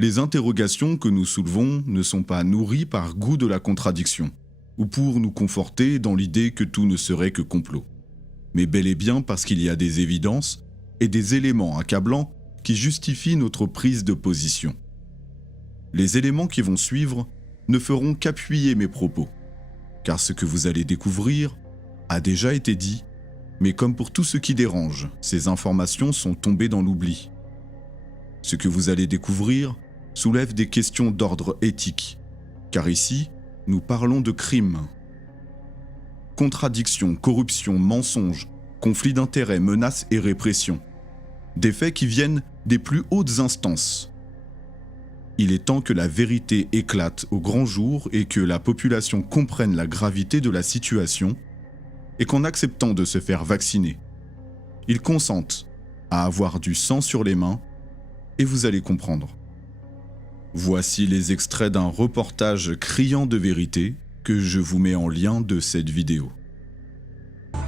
Les interrogations que nous soulevons ne sont pas nourries par goût de la contradiction, ou pour nous conforter dans l'idée que tout ne serait que complot, mais bel et bien parce qu'il y a des évidences et des éléments accablants qui justifient notre prise de position. Les éléments qui vont suivre ne feront qu'appuyer mes propos, car ce que vous allez découvrir a déjà été dit, mais comme pour tout ce qui dérange, ces informations sont tombées dans l'oubli. Ce que vous allez découvrir soulève des questions d'ordre éthique, car ici, nous parlons de crimes. Contradictions, corruption, mensonges, conflits d'intérêts, menaces et répression. Des faits qui viennent des plus hautes instances. Il est temps que la vérité éclate au grand jour et que la population comprenne la gravité de la situation et qu'en acceptant de se faire vacciner, ils consentent à avoir du sang sur les mains et vous allez comprendre. Voici les extraits d'un reportage criant de vérité que je vous mets en lien de cette vidéo.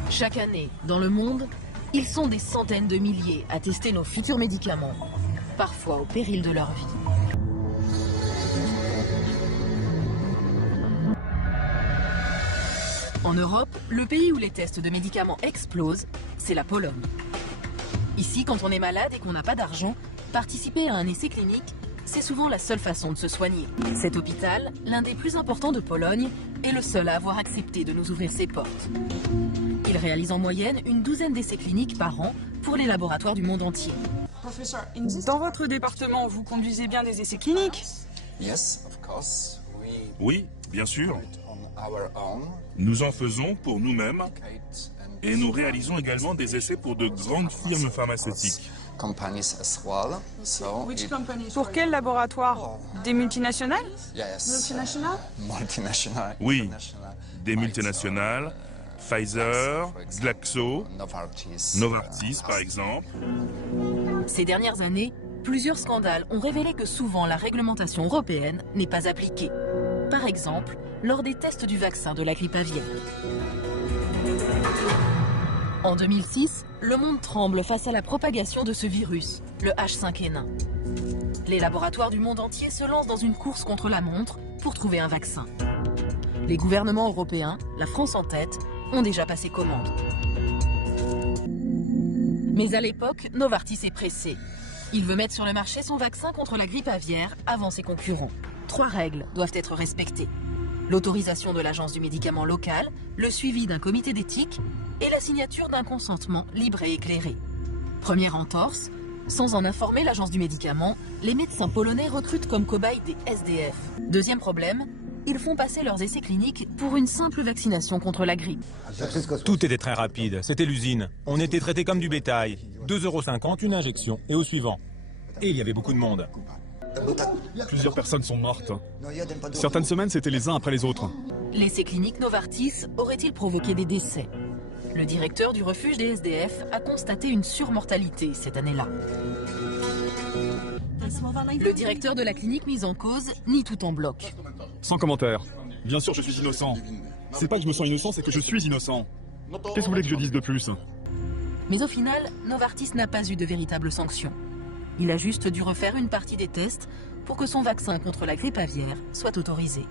Chaque année, dans le monde, ils sont des centaines de milliers à tester nos futurs médicaments, parfois au péril de leur vie. En Europe, le pays où les tests de médicaments explosent, c'est la Pologne. Ici, quand on est malade et qu'on n'a pas d'argent, participer à un essai clinique, c'est souvent la seule façon de se soigner. Cet hôpital, l'un des plus importants de Pologne, est le seul à avoir accepté de nous ouvrir ses portes. Il réalise en moyenne une douzaine d'essais cliniques par an pour les laboratoires du monde entier. Dans votre département, vous conduisez bien des essais cliniques? Oui, bien sûr. Nous en faisons pour nous-mêmes et nous réalisons également des essais pour de grandes firmes pharmaceutiques. Pour quel laboratoire? Des multinationales? Oui, des multinationales, Pfizer, Glaxo, Novartis par exemple. Ces dernières années, plusieurs scandales ont révélé que souvent la réglementation européenne n'est pas appliquée. Par exemple, lors des tests du vaccin de la grippe aviaire. En 2006, le monde tremble face à la propagation de ce virus, le H5N1. Les laboratoires du monde entier se lancent dans une course contre la montre pour trouver un vaccin. Les gouvernements européens, la France en tête, ont déjà passé commande. Mais à l'époque, Novartis est pressé. Il veut mettre sur le marché son vaccin contre la grippe aviaire avant ses concurrents. 3 règles doivent être respectées. L'autorisation de l'agence du médicament local, le suivi d'un comité d'éthique et la signature d'un consentement libre et éclairé. Première entorse, sans en informer l'agence du médicament, les médecins polonais recrutent comme cobayes des SDF. Deuxième problème, ils font passer leurs essais cliniques pour une simple vaccination contre la grippe. Tout était très rapide, c'était l'usine. On était traités comme du bétail. 2,50 € une injection et au suivant. Et il y avait beaucoup de monde. Plusieurs personnes sont mortes. Certaines semaines, c'était les uns après les autres. L'essai clinique Novartis aurait-il provoqué des décès? Le directeur du refuge des SDF a constaté une surmortalité cette année-là. Le directeur de la clinique mise en cause nie tout en bloc. Sans commentaire. Bien sûr, je suis innocent. C'est pas que je me sens innocent, c'est que je suis innocent. Qu'est-ce que vous voulez que je dise de plus? Mais au final, Novartis n'a pas eu de véritable sanction. Il a juste dû refaire une partie des tests pour que son vaccin contre la grippe aviaire soit autorisé.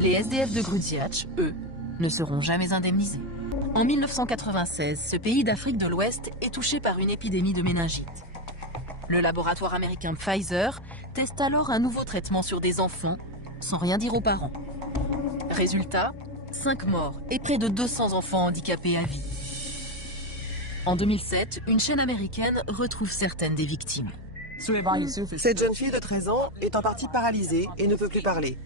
Les SDF de Grudziądz, eux, ne seront jamais indemnisés. En 1996, ce pays d'Afrique de l'Ouest est touché par une épidémie de méningite. Le laboratoire américain Pfizer teste alors un nouveau traitement sur des enfants, sans rien dire aux parents. Résultat, 5 morts et près de 200 enfants handicapés à vie. En 2007, une chaîne américaine retrouve certaines des victimes. Cette jeune fille de 13 ans est en partie paralysée et ne peut plus parler.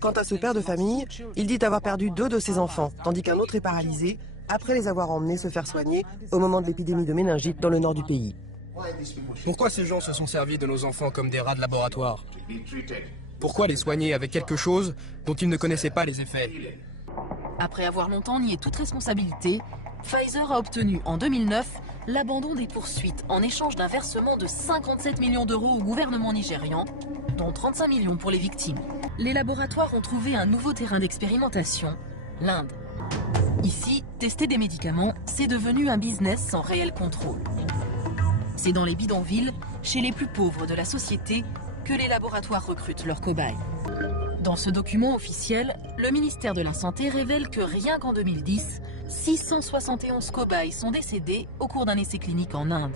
Quant à ce père de famille, il dit avoir perdu 2 de ses enfants, tandis qu'un autre est paralysé après les avoir emmenés se faire soigner au moment de l'épidémie de méningite dans le nord du pays. Pourquoi ces gens se sont servis de nos enfants comme des rats de laboratoire? Pourquoi les soigner avec quelque chose dont ils ne connaissaient pas les effets? Après avoir longtemps nié toute responsabilité, Pfizer a obtenu en 2009 l'abandon des poursuites en échange d'un versement de 57 millions d'euros au gouvernement nigérian, dont 35 millions pour les victimes. Les laboratoires ont trouvé un nouveau terrain d'expérimentation, l'Inde. Ici, tester des médicaments, c'est devenu un business sans réel contrôle. C'est dans les bidonvilles, chez les plus pauvres de la société, que les laboratoires recrutent leurs cobayes. Dans ce document officiel, le ministère de la Santé révèle que rien qu'en 2010, 671 cobayes sont décédés au cours d'un essai clinique en Inde.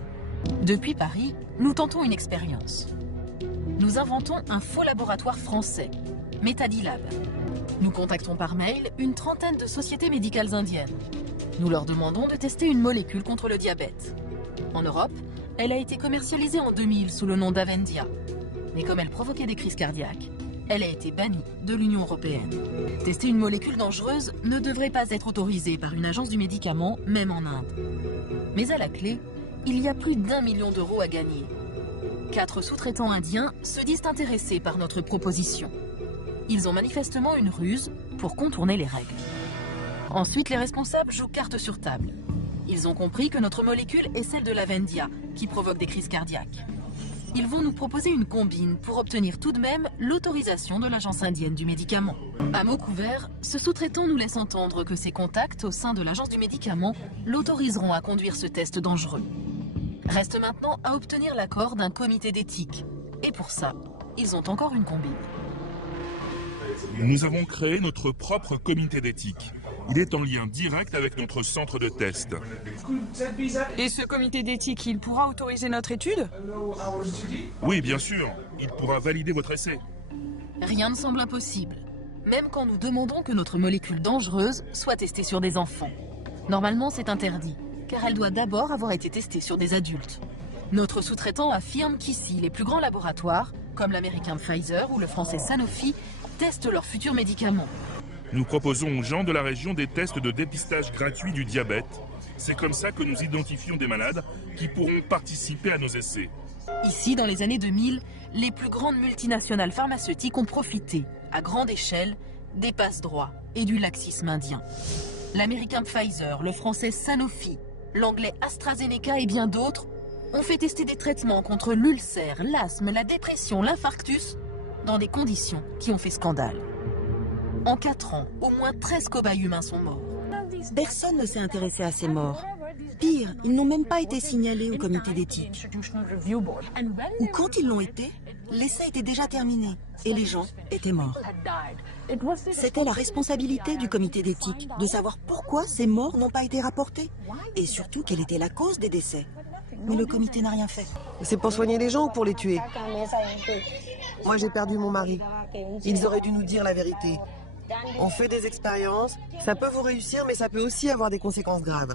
Depuis Paris, nous tentons une expérience. Nous inventons un faux laboratoire français, Metadilab. Nous contactons par mail une trentaine de sociétés médicales indiennes. Nous leur demandons de tester une molécule contre le diabète. En Europe, elle a été commercialisée en 2000 sous le nom d'Avendia. Mais comme elle provoquait des crises cardiaques, elle a été bannie de l'Union européenne. Tester une molécule dangereuse ne devrait pas être autorisé par une agence du médicament, même en Inde. Mais à la clé, il y a plus d'1 million d'euros à gagner. 4 sous-traitants indiens se disent intéressés par notre proposition. Ils ont manifestement une ruse pour contourner les règles. Ensuite, les responsables jouent carte sur table. Ils ont compris que notre molécule est celle de l'Avendia, qui provoque des crises cardiaques. Ils vont nous proposer une combine pour obtenir tout de même l'autorisation de l'agence indienne du médicament. À mots couverts, ce sous-traitant nous laisse entendre que ses contacts au sein de l'agence du médicament l'autoriseront à conduire ce test dangereux. Reste maintenant à obtenir l'accord d'un comité d'éthique. Et pour ça, ils ont encore une combine. Nous avons créé notre propre comité d'éthique. Il est en lien direct avec notre centre de test. Et ce comité d'éthique, il pourra autoriser notre étude? Oui, bien sûr. Il pourra valider votre essai. Rien ne semble impossible, même quand nous demandons que notre molécule dangereuse soit testée sur des enfants. Normalement, c'est interdit, car elle doit d'abord avoir été testée sur des adultes. Notre sous-traitant affirme qu'ici, les plus grands laboratoires, comme l'américain Pfizer ou le français Sanofi, testent leurs futurs médicaments. Nous proposons aux gens de la région des tests de dépistage gratuits du diabète. C'est comme ça que nous identifions des malades qui pourront participer à nos essais. Ici, dans les années 2000, les plus grandes multinationales pharmaceutiques ont profité, à grande échelle, des passe-droits et du laxisme indien. L'américain Pfizer, le français Sanofi, l'anglais AstraZeneca et bien d'autres ont fait tester des traitements contre l'ulcère, l'asthme, la dépression, l'infarctus, dans des conditions qui ont fait scandale. En 4 ans, au moins 13 cobayes humains sont morts. Personne ne s'est intéressé à ces morts. Pire, ils n'ont même pas été signalés au comité d'éthique. Ou quand ils l'ont été, l'essai était déjà terminé et les gens étaient morts. C'était la responsabilité du comité d'éthique de savoir pourquoi ces morts n'ont pas été rapportés et surtout quelle était la cause des décès. Mais le comité n'a rien fait. C'est pour soigner les gens ou pour les tuer? Moi, j'ai perdu mon mari. Ils auraient dû nous dire la vérité. On fait des expériences, ça peut vous réussir, mais ça peut aussi avoir des conséquences graves.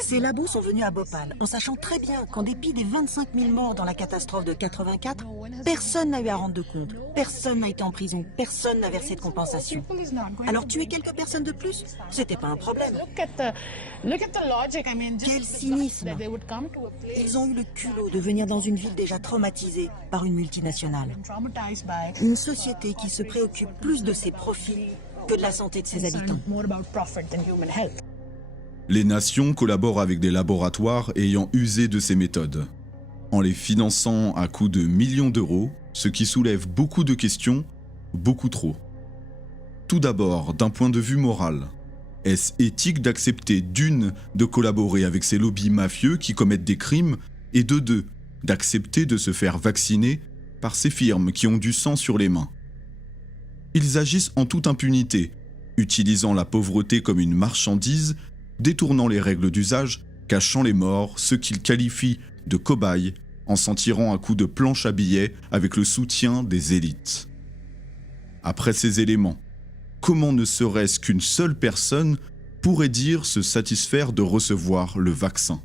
Ces labos sont venus à Bhopal, en sachant très bien qu'en dépit des 25 000 morts dans la catastrophe de 84, personne n'a eu à rendre de compte, personne n'a été en prison, personne n'a versé de compensation. Alors tuer quelques personnes de plus, c'était pas un problème. Quel cynisme! Ils ont eu le culot de venir dans une ville déjà traumatisée par une multinationale. Une société qui se préoccupe plus de ses profits que de la santé de ses habitants. Les nations collaborent avec des laboratoires ayant usé de ces méthodes, en les finançant à coups de millions d'euros, ce qui soulève beaucoup de questions, beaucoup trop. Tout d'abord, d'un point de vue moral, est-ce éthique d'accepter d'une, de collaborer avec ces lobbies mafieux qui commettent des crimes, et de deux, d'accepter de se faire vacciner par ces firmes qui ont du sang sur les mains? Ils agissent en toute impunité, utilisant la pauvreté comme une marchandise, détournant les règles d'usage, cachant les morts, ceux qu'ils qualifient de cobayes, en s'en tirant à coups de planche à billets avec le soutien des élites. Après ces éléments, comment ne serait-ce qu'une seule personne pourrait dire se satisfaire de recevoir le vaccin?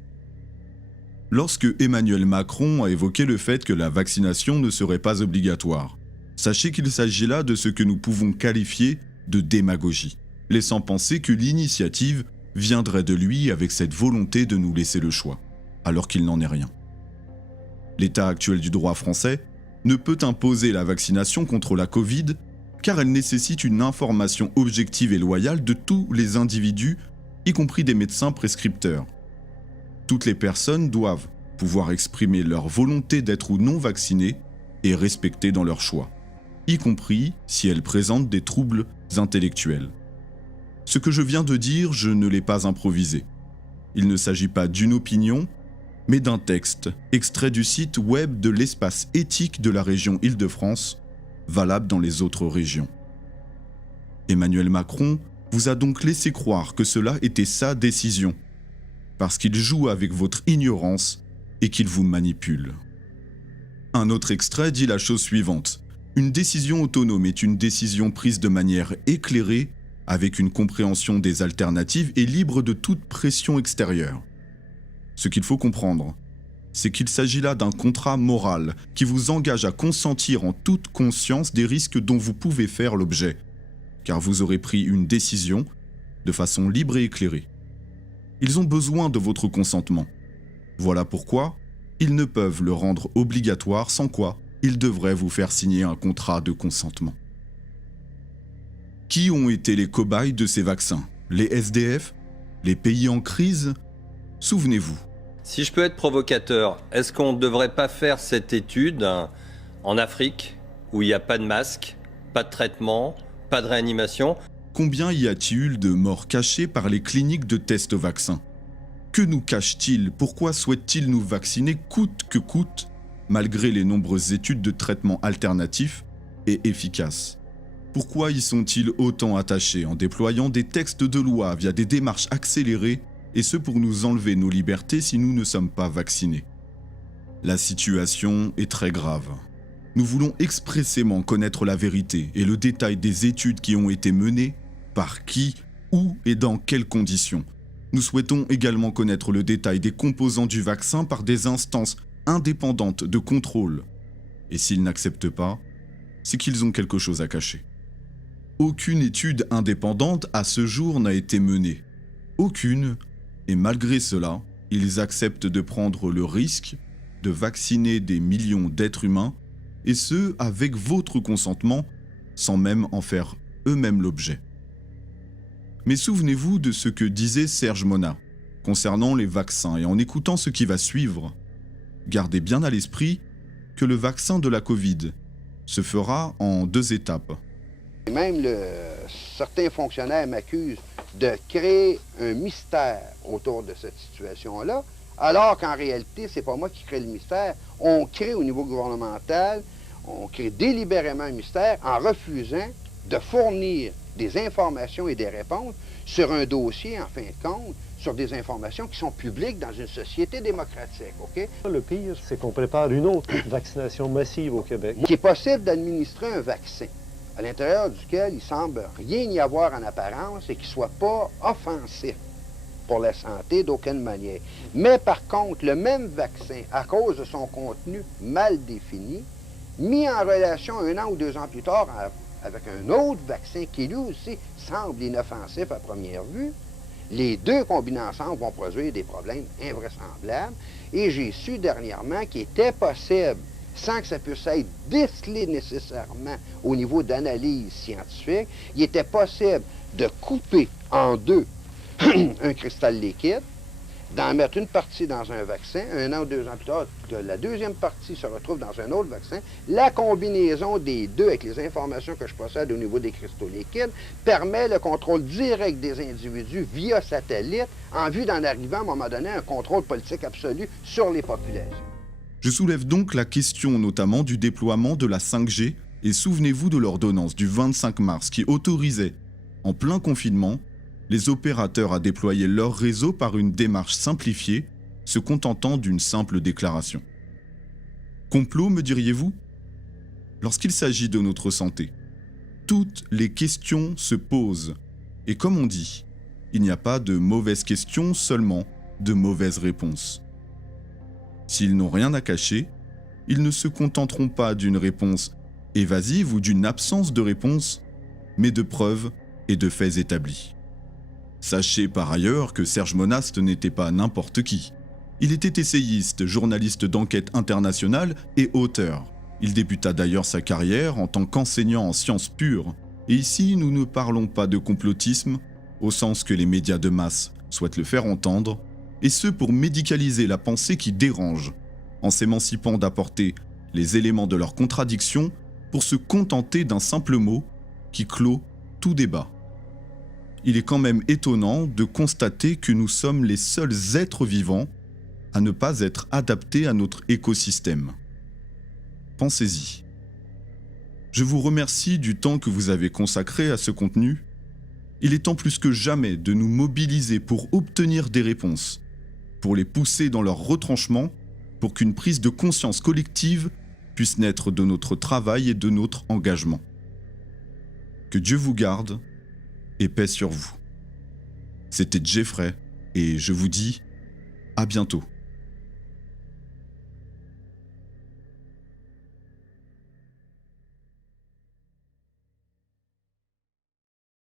Lorsque Emmanuel Macron a évoqué le fait que la vaccination ne serait pas obligatoire, sachez qu'il s'agit là de ce que nous pouvons qualifier de démagogie, laissant penser que l'initiative viendrait de lui avec cette volonté de nous laisser le choix, alors qu'il n'en est rien. L'état actuel du droit français ne peut imposer la vaccination contre la Covid car elle nécessite une information objective et loyale de tous les individus, y compris des médecins prescripteurs. Toutes les personnes doivent pouvoir exprimer leur volonté d'être ou non vaccinées et respectées dans leur choix, y compris si elles présentent des troubles intellectuels. Ce que je viens de dire, je ne l'ai pas improvisé. Il ne s'agit pas d'une opinion, mais d'un texte extrait du site web de l'espace éthique de la région Île-de-France, valable dans les autres régions. Emmanuel Macron vous a donc laissé croire que cela était sa décision, parce qu'il joue avec votre ignorance et qu'il vous manipule. Un autre extrait dit la chose suivante. Une décision autonome est une décision prise de manière éclairée, avec une compréhension des alternatives et libre de toute pression extérieure. Ce qu'il faut comprendre, c'est qu'il s'agit là d'un contrat moral qui vous engage à consentir en toute conscience des risques dont vous pouvez faire l'objet, car vous aurez pris une décision de façon libre et éclairée. Ils ont besoin de votre consentement. Voilà pourquoi ils ne peuvent le rendre obligatoire, sans quoi ils devraient vous faire signer un contrat de consentement. Qui ont été les cobayes de ces vaccins? Les SDF? Les pays en crise? Souvenez-vous. Si je peux être provocateur, est-ce qu'on ne devrait pas faire cette étude en Afrique, où il n'y a pas de masque, pas de traitement, pas de réanimation? Combien y a-t-il de morts cachées par les cliniques de tests vaccins? Que nous cachent-ils? Pourquoi souhaitent-ils nous vacciner coûte que coûte, malgré les nombreuses études de traitements alternatifs et efficaces? Pourquoi y sont-ils autant attachés en déployant des textes de loi via des démarches accélérées, et ce pour nous enlever nos libertés si nous ne sommes pas vaccinés? La situation est très grave. Nous voulons expressément connaître la vérité et le détail des études qui ont été menées, par qui, où et dans quelles conditions. Nous souhaitons également connaître le détail des composants du vaccin par des instances indépendantes de contrôle. Et s'ils n'acceptent pas, c'est qu'ils ont quelque chose à cacher. Aucune étude indépendante à ce jour n'a été menée. Aucune, et malgré cela, ils acceptent de prendre le risque de vacciner des millions d'êtres humains, et ce, avec votre consentement, sans même en faire eux-mêmes l'objet. Mais souvenez-vous de ce que disait Serge Monat concernant les vaccins, et en écoutant ce qui va suivre, gardez bien à l'esprit que le vaccin de la Covid se fera en 2 étapes. Même certains fonctionnaires m'accusent de créer un mystère autour de cette situation-là, alors qu'en réalité, c'est pas moi qui crée le mystère. On crée au niveau gouvernemental, on crée délibérément un mystère en refusant de fournir des informations et des réponses sur un dossier, en fin de compte, sur des informations qui sont publiques dans une société démocratique, OK? Le pire, c'est qu'on prépare une autre vaccination massive au Québec. Il est possible d'administrer un vaccin à l'intérieur duquel il semble rien y avoir en apparence et qui ne soit pas offensif pour la santé d'aucune manière. Mais par contre, le même vaccin, à cause de son contenu mal défini, mis en relation 1 an ou 2 ans plus tard avec un autre vaccin qui lui aussi semble inoffensif à première vue, les deux combinés ensemble vont produire des problèmes invraisemblables. Et j'ai su dernièrement qu'il était possible, sans que ça puisse être décelé nécessairement au niveau d'analyse scientifique, il était possible de couper en 2 un cristal liquide, d'en mettre une partie dans un vaccin, 1 an ou 2 ans plus tard, que la deuxième partie se retrouve dans un autre vaccin. La combinaison des deux avec les informations que je possède au niveau des cristaux liquides permet le contrôle direct des individus via satellite en vue d'en arriver à un moment donné à un contrôle politique absolu sur les populations. Je soulève donc la question notamment du déploiement de la 5G et souvenez-vous de l'ordonnance du 25 mars qui autorisait, en plein confinement, les opérateurs à déployer leur réseau par une démarche simplifiée, se contentant d'une simple déclaration. Complot, me diriez-vous? Lorsqu'il s'agit de notre santé, toutes les questions se posent. Et comme on dit, il n'y a pas de mauvaises questions, seulement de mauvaises réponses. S'ils n'ont rien à cacher, ils ne se contenteront pas d'une réponse évasive ou d'une absence de réponse, mais de preuves et de faits établis. Sachez par ailleurs que Serge Monat n'était pas n'importe qui. Il était essayiste, journaliste d'enquête internationale et auteur. Il débuta d'ailleurs sa carrière en tant qu'enseignant en sciences pures. Et ici, nous ne parlons pas de complotisme, au sens que les médias de masse souhaitent le faire entendre, et ce pour médicaliser la pensée qui dérange, en s'émancipant d'apporter les éléments de leur contradiction pour se contenter d'un simple mot qui clôt tout débat. Il est quand même étonnant de constater que nous sommes les seuls êtres vivants à ne pas être adaptés à notre écosystème. Pensez-y. Je vous remercie du temps que vous avez consacré à ce contenu. Il est temps plus que jamais de nous mobiliser pour obtenir des réponses, pour les pousser dans leur retranchement, pour qu'une prise de conscience collective puisse naître de notre travail et de notre engagement. Que Dieu vous garde et paix sur vous. C'était Jeffrey et je vous dis à bientôt.